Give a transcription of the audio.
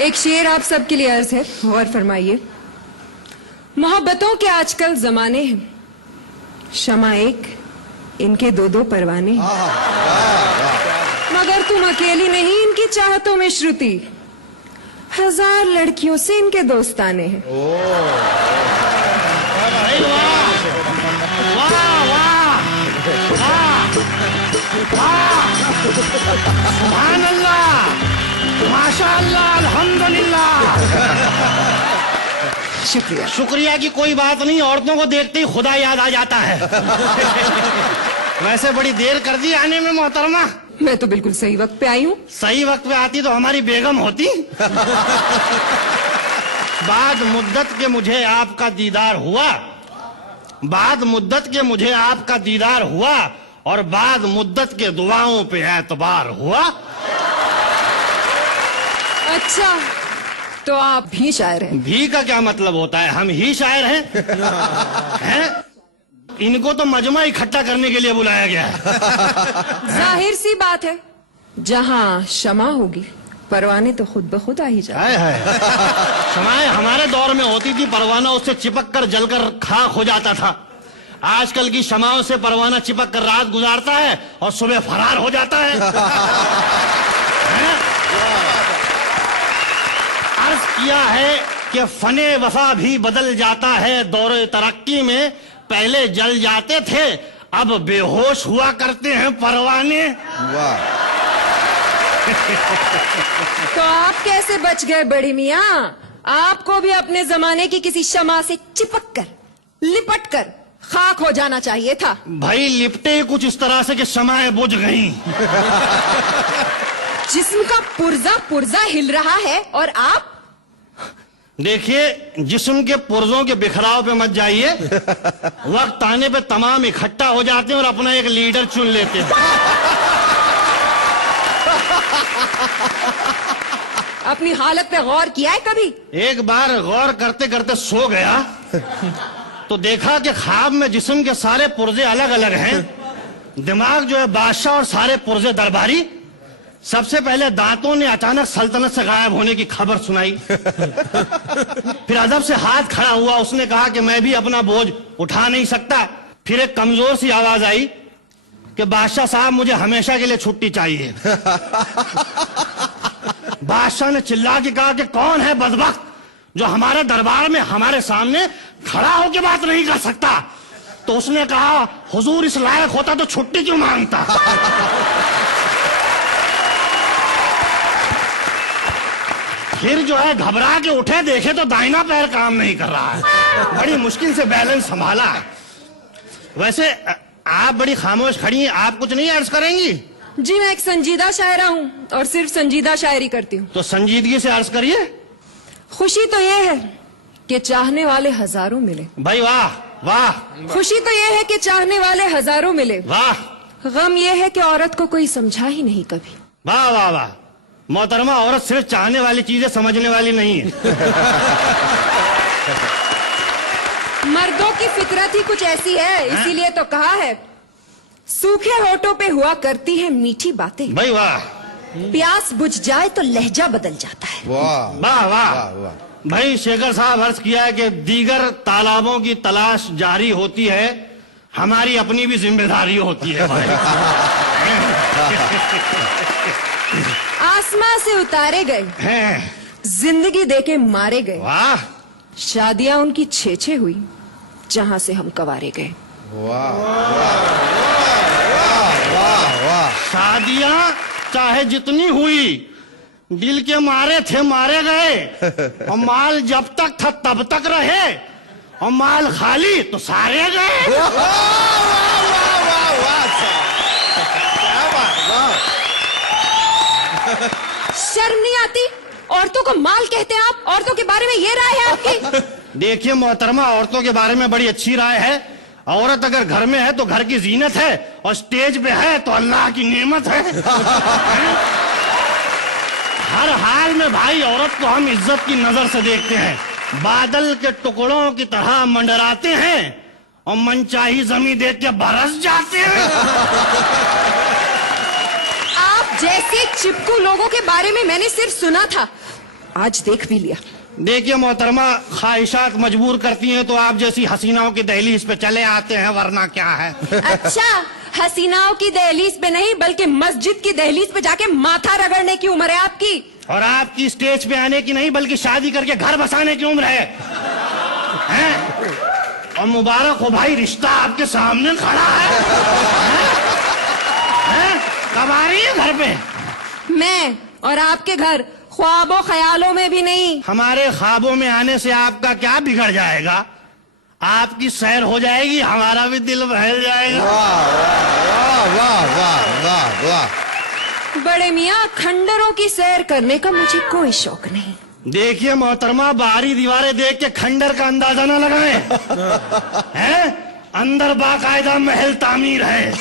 एक शेर आप सबके लिए अर्ज है, गौर फरमाइए। मोहब्बतों के आजकल जमाने हैं, शमा एक, इनके दो दो परवाने हैं। मगर तुम अकेली नहीं इनकी चाहतों में श्रुति, 1000 लड़कियों से इनके दोस्ताने हैं। सुभान अल्लाह, माशाअल्लाह, अल्हम्दुलिल्लाह। शुक्रिया। शुक्रिया की कोई बात नहीं, औरतों को देखते ही खुदा याद आ जाता है। वैसे बड़ी देर कर दी आने में मोहतरमा। मैं तो बिल्कुल सही वक्त पे आई हूँ। सही वक्त पे आती तो हमारी बेगम होती। बाद मुद्दत के मुझे आपका दीदार हुआ, बाद मुद्दत के मुझे आपका दीदार हुआ, और बाद मुद्दत के दुआओं पे एतबार हुआ। अच्छा, तो आप भी शायर हैं? भी का क्या मतलब होता है? हम ही शायर हैं। हैं? इनको तो मजमा इकट्ठा करने के लिए बुलाया गया है। जाहिर सी बात है, जहाँ क्षमा होगी परवाने तो खुद ब खुद आ ही जाए। क्षमाएं हमारे दौर में होती थी, परवाना उससे चिपक कर जलकर खाक हो जाता था। आजकल की क्षमाओं से परवाना चिपक कर रात गुजारता है और सुबह फरार हो जाता है। अर्ज किया है कि फने वफा भी बदल जाता है दौरे तरक्की में, पहले जल जाते थे अब बेहोश हुआ करते हैं परवाने। वाह। तो आप कैसे बच गए बड़ी मियाँ? आपको भी अपने जमाने की किसी शमा से चिपक कर, लिपट कर खाक हो जाना चाहिए था। भाई लिपटे कुछ इस तरह से कि शमाएं बुझ गईं। जिस्म का पुर्जा पुर्जा हिल रहा है और आप? देखिए, जिस्म के पुर्जों के बिखराव पे मत जाइए। वक्त आने पे तमाम इकट्ठा हो जाते हैं और अपना एक लीडर चुन लेते हैं। अपनी हालत पे गौर किया है कभी? एक बार गौर करते करते सो गया तो देखा कि ख्वाब में जिस्म के सारे पुर्जे अलग अलग हैं। दिमाग जो है बादशाह और सारे पुर्जे दरबारी। सबसे पहले दांतों ने अचानक सल्तनत से गायब होने की खबर सुनाई। फिर अदब से हाथ खड़ा हुआ, उसने कहा कि मैं भी अपना बोझ उठा नहीं सकता। फिर एक कमजोर सी आवाज आई कि बादशाह साहब मुझे हमेशा के लिए छुट्टी चाहिए। बादशाह ने चिल्ला के कहा कि कौन है बदबख्त जो हमारे दरबार में हमारे सामने खड़ा होकर बात नहीं कर सकता? तो उसने कहा हुजूर इस लायक होता तो छुट्टी क्यों मांगता? फिर जो है घबरा के उठे, देखे तो दाहिना पैर काम नहीं कर रहा है। बड़ी मुश्किल से बैलेंस संभाला है। वैसे आप बड़ी खामोश खड़ी हैं, आप कुछ नहीं अर्ज करेंगी? जी मैं एक संजीदा शायरा हूँ और सिर्फ संजीदा शायरी करती हूँ। तो संजीदगी से अर्ज करिए। खुशी तो ये है कि चाहने वाले हजारों मिले। भाई वाह वाह। खुशी तो ये है कि चाहने वाले हजारों मिले। वाह। गम ये है कि औरत को कोई समझा ही नहीं कभी। वाह वाह वाह। मोहतरमा, औरत सिर्फ चाहने वाली चीजें समझने वाली नहीं है। मर्दों की फितरत ही कुछ ऐसी है, इसीलिए तो कहा है सूखे होठों पे हुआ करती है मीठी बातें। भाई वाह। प्यास बुझ जाए तो लहजा बदल जाता है। वाह वाह वाह। वाह। भाई शेखर साहब अर्ज किया है कि दीगर तालाबों की तलाश जारी होती है, हमारी अपनी भी जिम्मेदारी होती है। भाई आसमां से उतारे गए हैं। जिंदगी देके मारे गए। वाह। शादियां उनकी छे हुई जहां से हम कवारे गए। वाह वाह वाह। शादियां चाहे जितनी हुई, दिल के मारे थे मारे गए, और माल जब तक था तब तक रहे, और माल खाली तो सारे गए। शर्म नहीं आती? औरतों को माल कहते हैं आप? औरतों के बारे में ये राय है आपकी? देखिए मोहतरमा, औरतों के बारे में बड़ी अच्छी राय है। औरत अगर घर में है तो घर की जीनत है, और स्टेज पे है तो अल्लाह की नेमत है। हर हाल में भाई औरत को हम इज्जत की नजर से देखते हैं। बादल के टुकड़ों की तरह मंडराते हैं और मनचाही जमीन देख के बरस जाते हैं। आप जैसे चिपकू लोगों के बारे में मैंने सिर्फ सुना था, आज देख भी लिया। देखिए मोहतरमा, ख्वाहिशात मजबूर करती हैं तो आप जैसी हसीनाओं की दहलीज पे चले आते हैं, वरना क्या है। अच्छा, हसीनाओं की दहलीज पे नहीं बल्कि मस्जिद की दहलीज पे जाके माथा रगड़ने की उम्र है आपकी। और आपकी स्टेज पे आने की नहीं बल्कि शादी करके घर बसाने की उम्र है, हैं? और मुबारक हो भाई, रिश्ता आपके सामने खड़ा है, हैं? कब आ रही है घर पे? मैं और आपके घर ख्वाबों ख्यालों में भी नहीं। हमारे ख्वाबों में आने से आपका क्या बिगड़ जाएगा? आपकी सैर हो जाएगी, हमारा भी दिल बहल जाएगा। वाह वाह वाह वाह वाह। बड़े मियाँ, खंडरों की सैर करने का मुझे कोई शौक नहीं। देखिए मोहतरमा, बाहरी दीवारें देख के खंडर का अंदाजा न लगाएं, हैं? अंदर बाकायदा महल तामीर है।